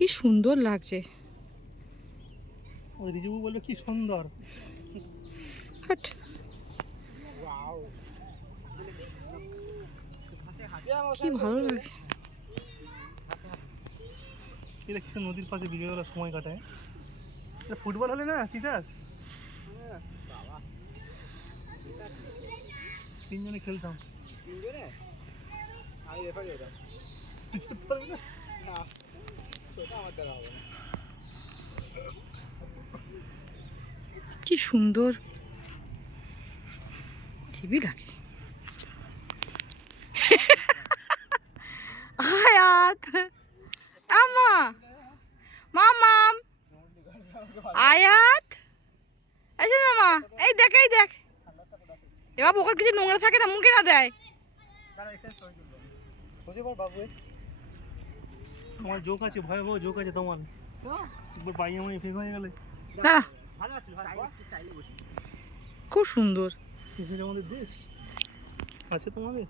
কি সুন্দর লাগছে। ওই রিজু বললো কি সুন্দর। হাট। কি ভালো লাগছে। এটা কিছু নদীর পাশে বিকেলবেলা সময় কাটায়। এটা ফুটবল হলে না তিতাস তিনজনে খেলতাম। তিনজনে আমি রেফারি হতাম। না সেটা আমার দ্বারা হবে না। কি সুন্দর হেবি লাগে। আয়াত আমা মামাম আয়াত এসে না মা, এই দেখ এই দেখ। এবার ওখানে কিছু নোংরা থাকে না, মুখে না দেয়। তোমার জোক আছে, ভয়াবহ জোক আছে তোমার। একবার বাইরে মনে ফেক হয়ে গেলে দাঁড়া, খুব সুন্দর। আমাদের দেশ আছে তোমাদের।